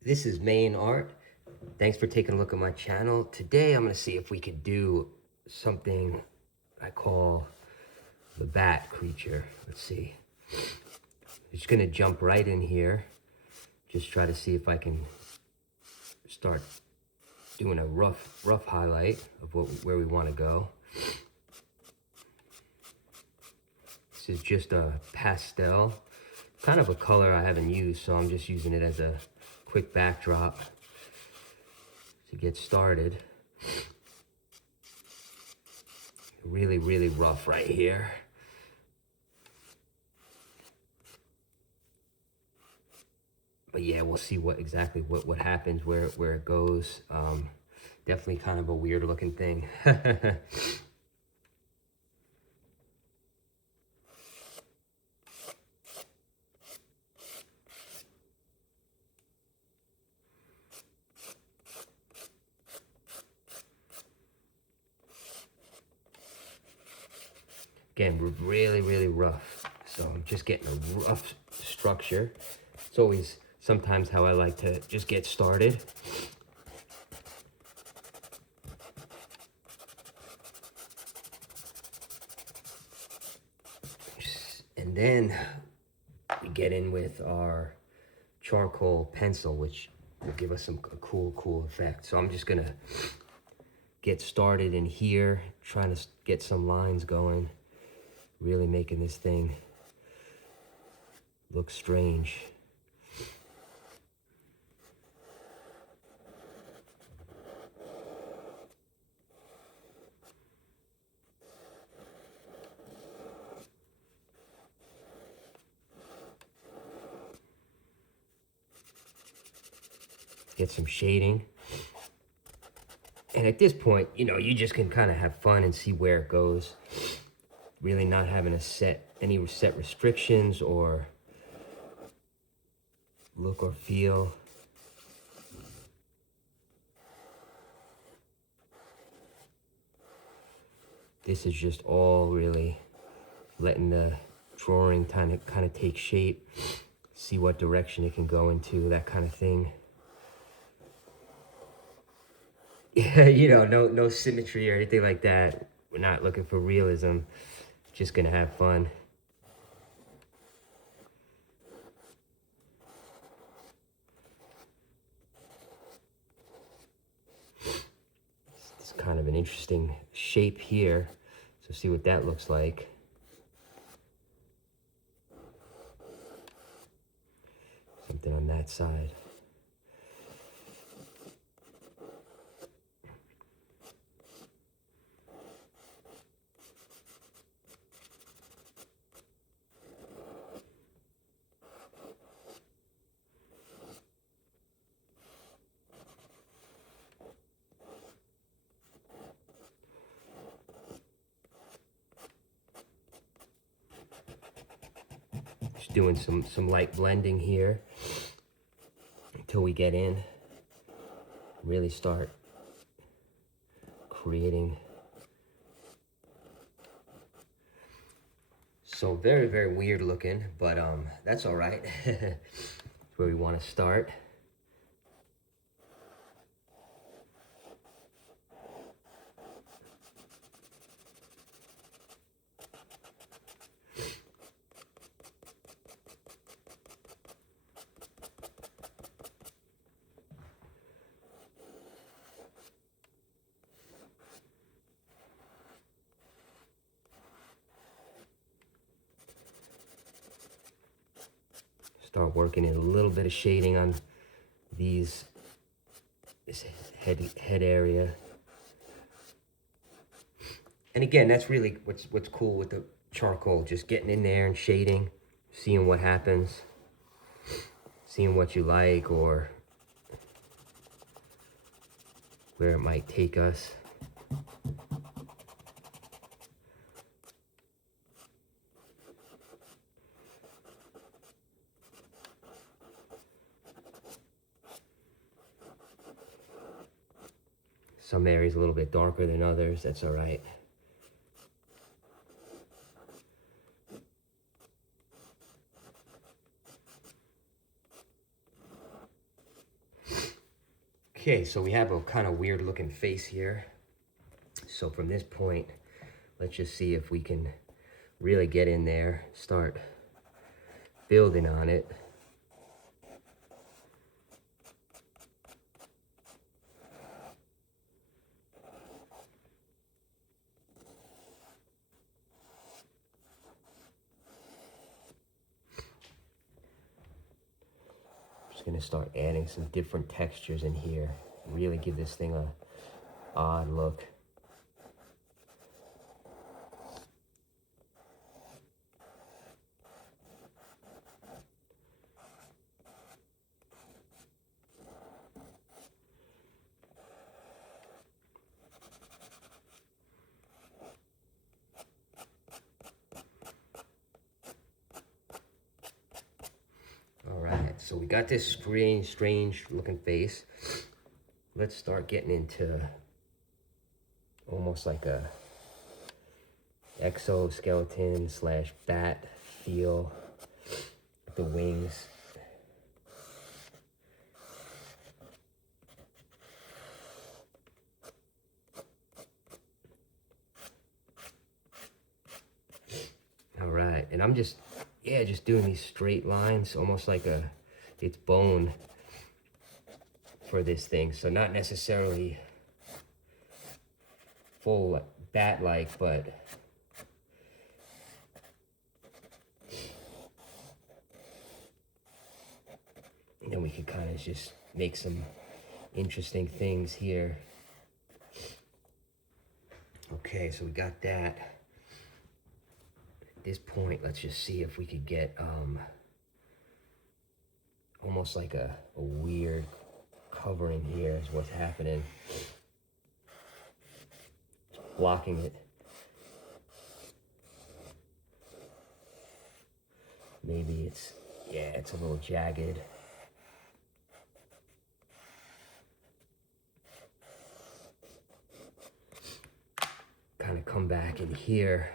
This is Main Art. Thanks for taking a look at my channel. Today I'm going to see if we could do something I call the bat creature. Let's see. I'm just going to jump right in here. Just try to see if I can start doing a rough highlight of where we want to go. This is just a pastel, kind of a color I haven't used, so I'm just using it as a quick backdrop to get started. Really rough right here. But yeah, we'll see what exactly what happens, where it goes. Definitely kind of a weird looking thing. Again, really rough. So I'm just getting a rough structure. It's always sometimes how I like to just get started. And then we get in with our charcoal pencil, which will give us some cool effect. So I'm just gonna get started in here, trying to get some lines going, really making this thing look strange. Get some shading. And at this point, you know, you just can kind of have fun and see where it goes. Really not having any set restrictions or look or feel. This is just all really letting the drawing kind of take shape, see what direction it can go into, that kind of thing. Yeah, you know, no symmetry or anything like that. We're not looking for realism. Just gonna have fun. It's kind of an interesting shape here. So see what that looks like. Something on that side. Just doing some light blending here until we get in. Really start creating. So very weird looking, but that's all right. That's where we want to start. Start working in a little bit of shading on this head area. And again, that's really what's cool with the charcoal, just getting in there and shading, seeing what happens, seeing what you like or where it might take us. Some areas a little bit darker than others, that's all right. Okay, so we have a kind of weird looking face here. So from this point, let's just see if we can really get in there, start building on it. Just gonna start adding some different textures in here. Really give this thing a odd look. All right, so we got this strange looking face. Let's start getting into almost like a exoskeleton slash bat feel with the wings. All right, and I'm just doing these straight lines, almost like it's bone for this thing. So not necessarily full bat-like, but then we could kind of just make some interesting things here. Okay, so we got that. At this point, let's just see if we could get almost like a weird covering here is what's happening. It's blocking it. Maybe it's a little jagged. Kind of come back in here,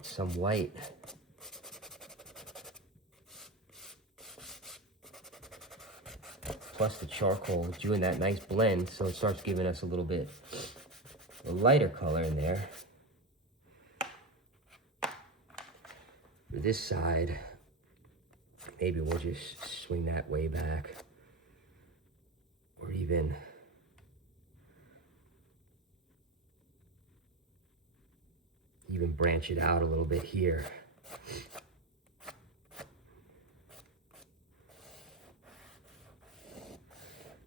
some white. Plus the charcoal is doing that nice blend, so it starts giving us a little bit a lighter color in there. For this side, maybe we'll just swing that way back, or even branch it out a little bit here.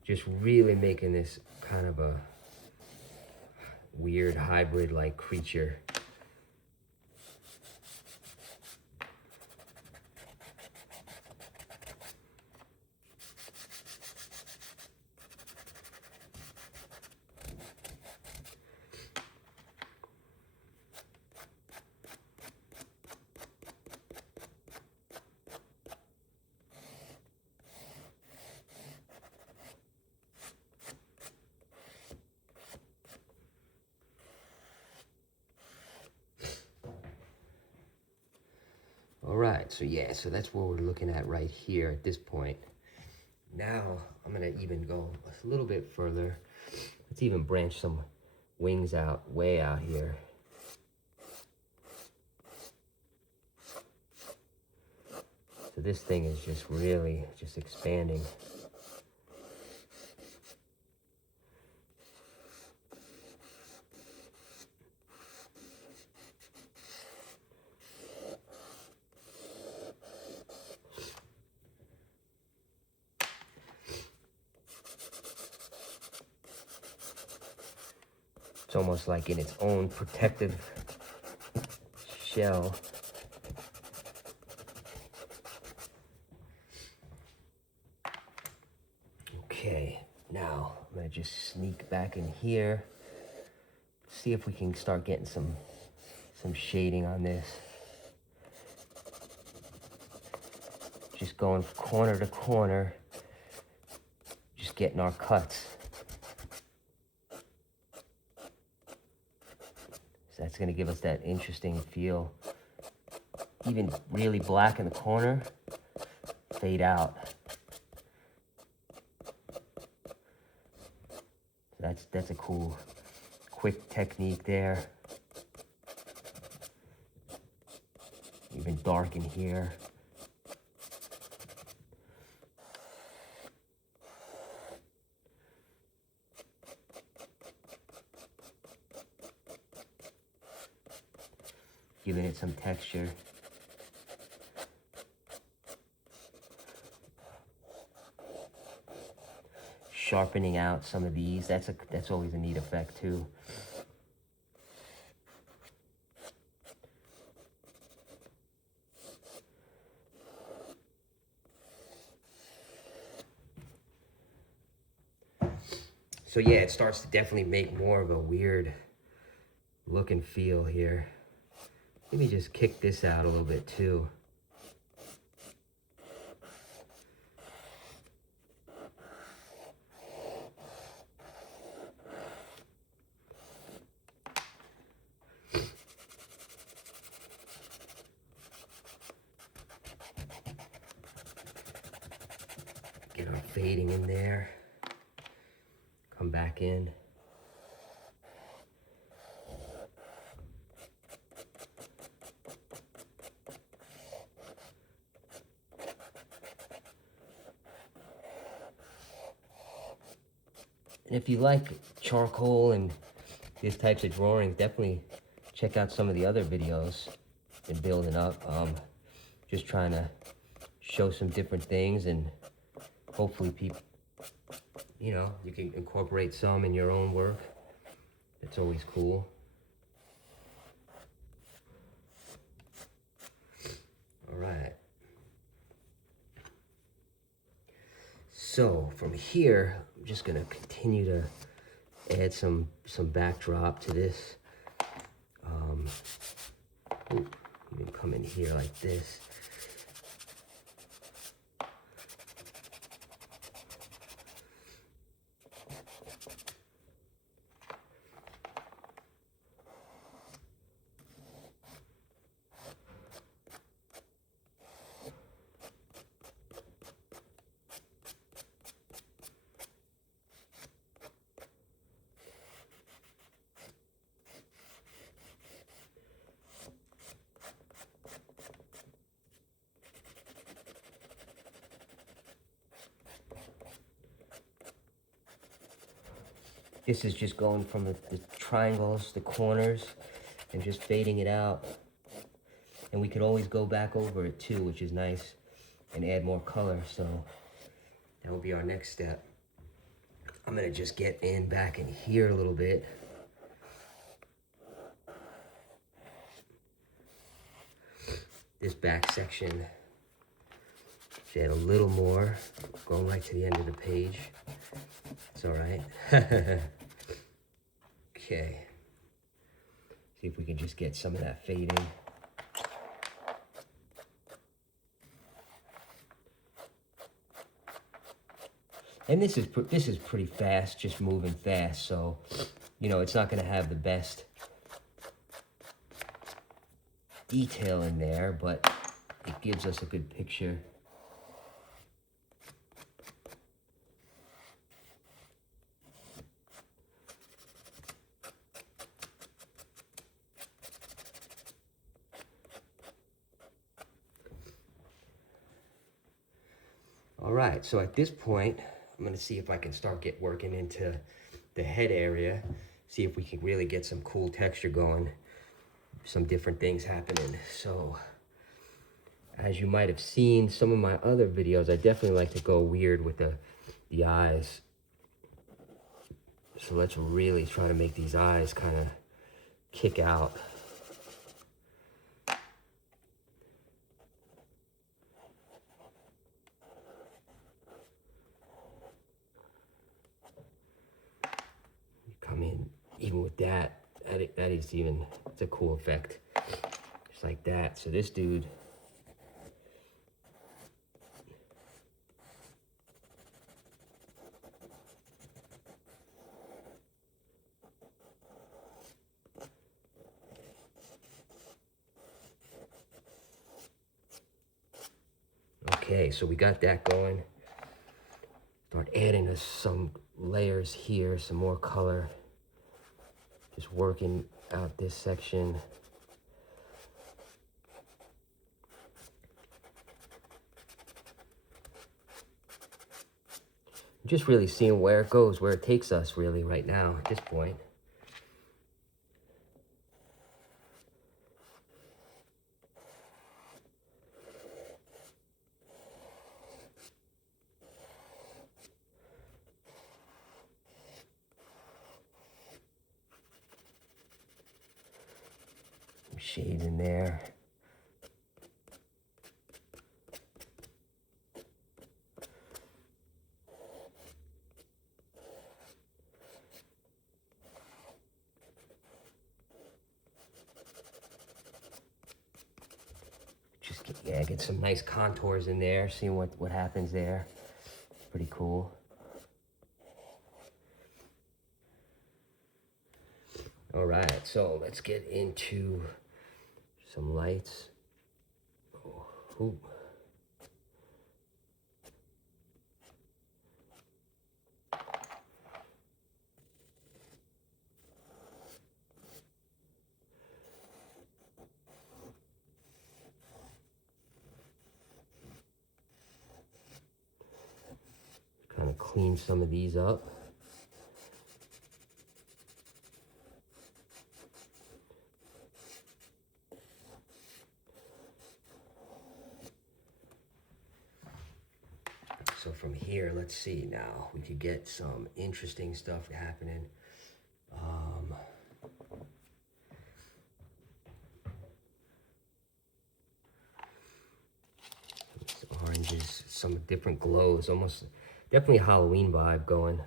Just really making this kind of a weird hybrid-like creature. All right, so that's what we're looking at right here at this point. Now I'm gonna even go a little bit further. Let's even branch some wings out, way out here. So this thing is just really just expanding. It's almost like in its own protective shell. Okay, now I'm gonna just sneak back in here. See if we can start getting some shading on this. Just going corner to corner, just getting our cuts. That's going to give us that interesting feel. Even really black in the corner, fade out. that's a cool, quick technique there. Even dark in here. Giving it some texture. Sharpening out some of these. That's always a neat effect too. So yeah, it starts to definitely make more of a weird look and feel here. Let me just kick this out a little bit too. Get our fading in there. Come back in. And if you like charcoal and these types of drawings, definitely check out some of the other videos and building up. Just trying to show some different things, and hopefully people, you know, you can incorporate some in your own work. It's always cool. All right. So from here, I'm just gonna continue to add some backdrop to this. Even come in here like this. This is just going from the triangles, the corners, and just fading it out. And we could always go back over it too, which is nice, and add more color. So that will be our next step. I'm gonna just get in back in here a little bit. This back section, just add a little more, going right to the end of the page. It's all right. Okay. See if we can just get some of that fading. And this is pretty fast, just moving fast. So, you know, it's not going to have the best detail in there, but it gives us a good picture. All right, so at this point, I'm gonna see if I can start working into the head area, see if we can really get some cool texture going, some different things happening. So, as you might have seen some of my other videos, I definitely like to go weird with the eyes. So let's really try to make these eyes kind of kick out. Come in, even with that is even, it's a cool effect. Just like that. So this dude, okay, so we got that going. Start adding some layers here, some more color. Just working out this section. Just really seeing where it goes, where it takes us really right now at this point. Some shade in there. Yeah, get some nice contours in there, seeing what happens there. Pretty cool. All right, so let's get into some lights. Ooh. Kind of clean some of these up. So from here, let's see now. We could get some interesting stuff happening. Some oranges, some different glows, almost definitely a Halloween vibe going.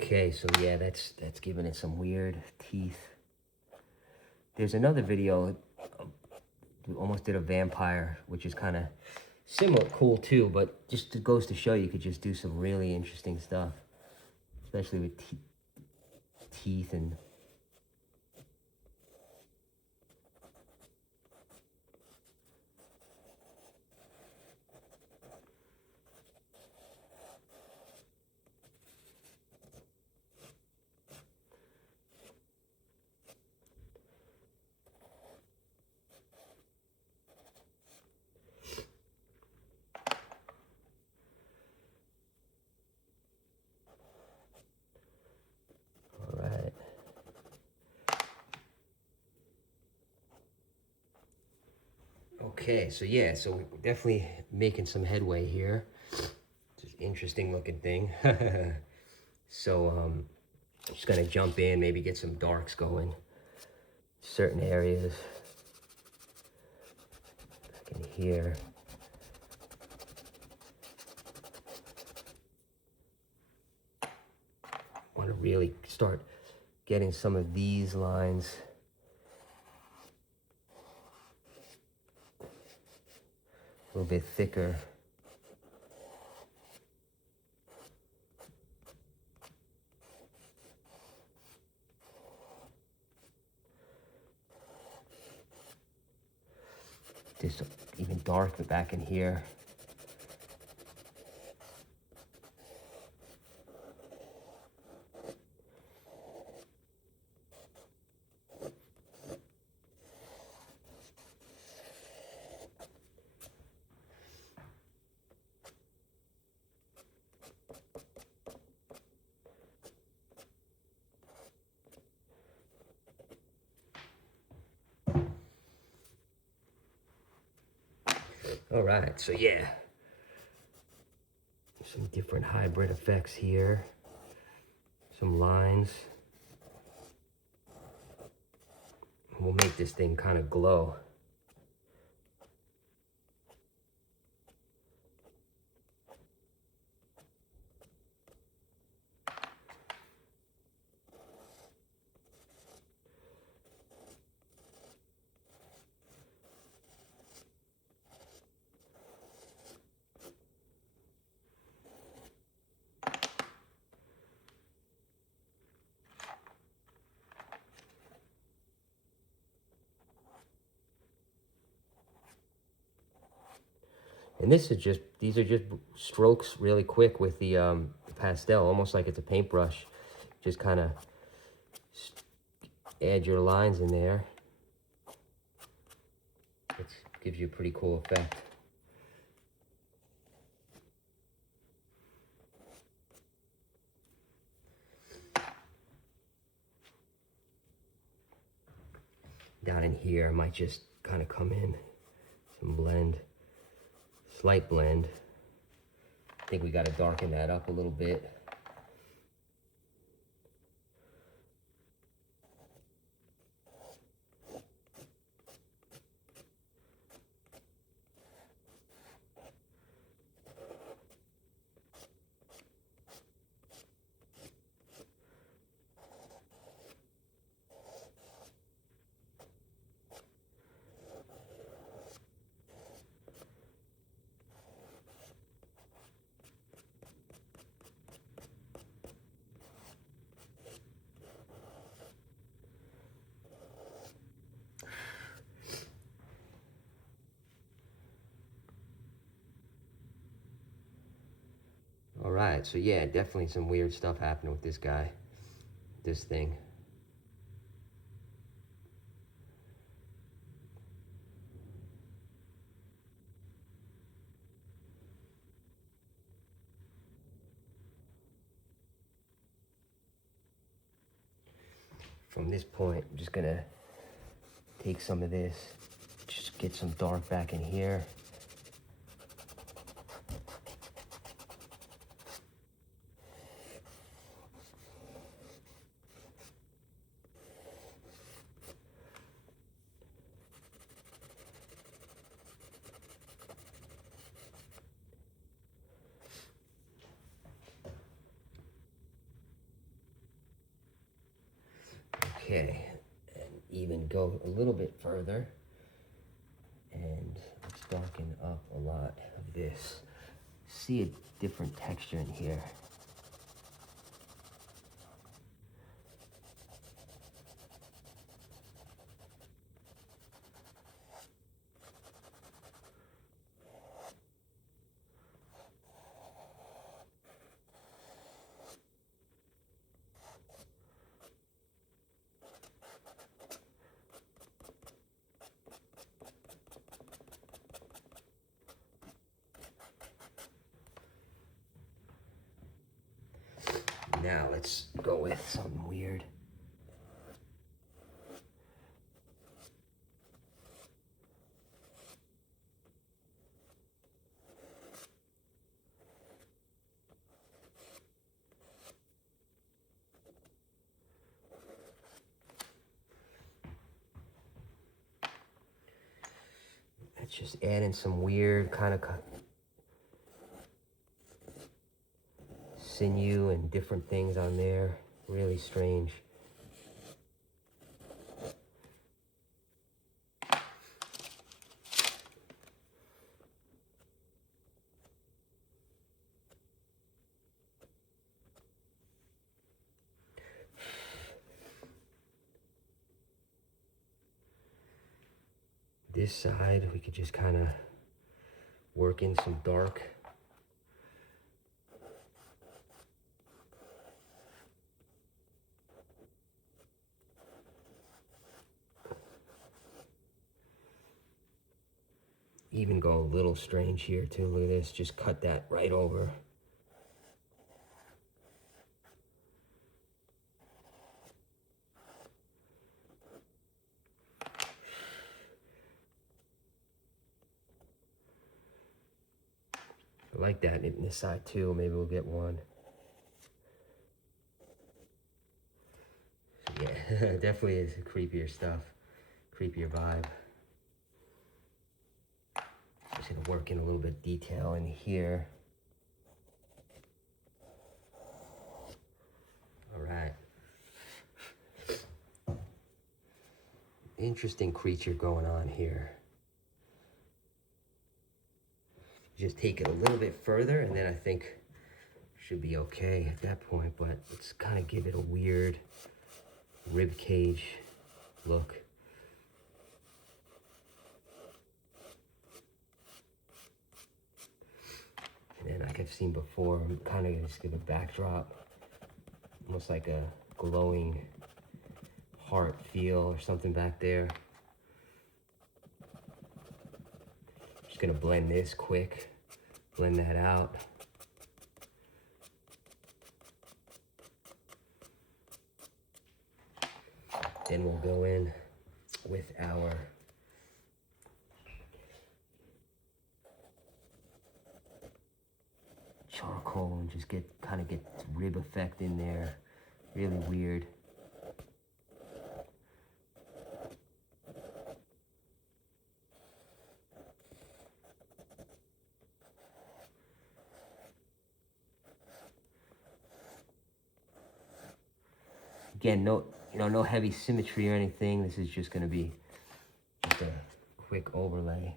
Okay, so yeah, that's giving it some weird teeth. There's another video, we almost did a vampire, which is kind of similar, cool too, but just it goes to show you could just do some really interesting stuff, especially with teeth and okay, so yeah, so we're definitely making some headway here. Just interesting looking thing. So just gonna jump in, maybe get some darks going. Certain areas. Back in here. Want to really start getting some of these lines. A little bit thicker. Just even darker back in here. All right, so yeah, some different hybrid effects here, some lines. We'll make this thing kind of glow. And this is just, these are just strokes really quick with the pastel, almost like it's a paintbrush. Just kind of add your lines in there. It gives you a pretty cool effect. Down in here, I might just kind of come in, some blend, slight blend. I think we got to darken that up a little bit. All right, so yeah, definitely some weird stuff happened with this guy, this thing. From this point, I'm just gonna take some of this, just get some dark back in here. Okay, and even go a little bit further. And let's darken up a lot of this. See a different texture in here. Now let's go with something weird. Let's just add in some weird kind of sinew and different things on there. Really strange. This side, we could just kind of work in some dark. Even go a little strange here too. Look at this, just cut that right over. like that in this side too. Maybe we'll get one. So yeah, definitely is creepier stuff, creepier vibe. Just gonna work in a little bit of detail in here. All right. Interesting creature going on here. Just take it a little bit further and then I think should be okay at that point, but let's kind of give it a weird rib cage look. And then like I've seen before, I'm kind of gonna just give a backdrop, almost like a glowing heart feel or something back there. Just gonna blend this quick, blend that out. Then we'll go in with our charcoal and just kind of get rib effect in there. Really weird. Again, no heavy symmetry or anything. This is just going to be just a quick overlay.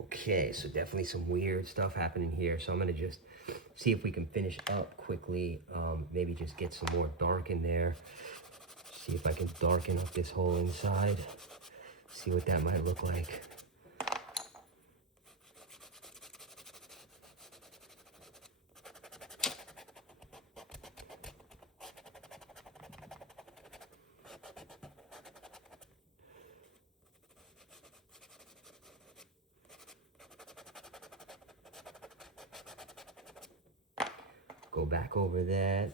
Okay, so definitely some weird stuff happening here. So I'm gonna just see if we can finish up quickly. Maybe just get some more dark in there. See if I can darken up this whole inside. See what that might look like. Go back over that.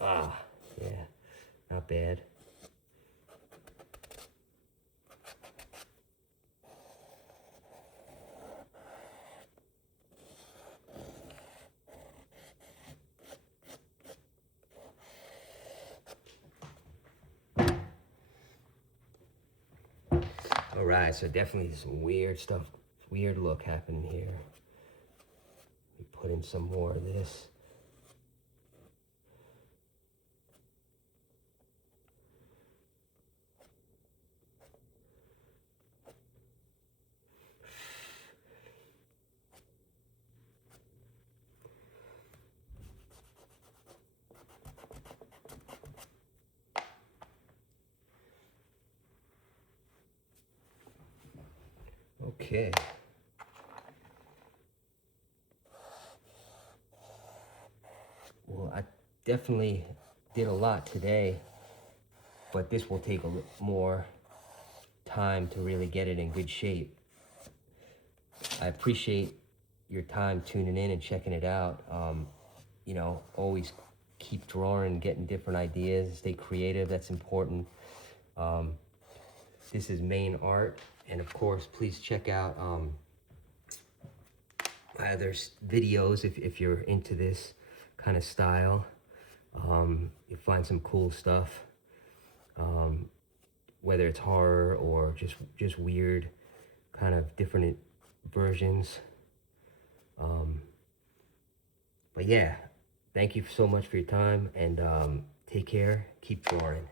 Ah, yeah, not bad. All right, so definitely some weird stuff, weird look happening here. We put in some more of this. Okay. Well, I definitely did a lot today, but this will take a little more time to really get it in good shape. I appreciate your time tuning in and checking it out. You know, always keep drawing, getting different ideas, stay creative, that's important. This is Main Art, and of course, please check out my other videos if you're into this kind of style. You'll find some cool stuff, whether it's horror or just weird, kind of different versions. But yeah, thank you so much for your time, and take care, keep drawing.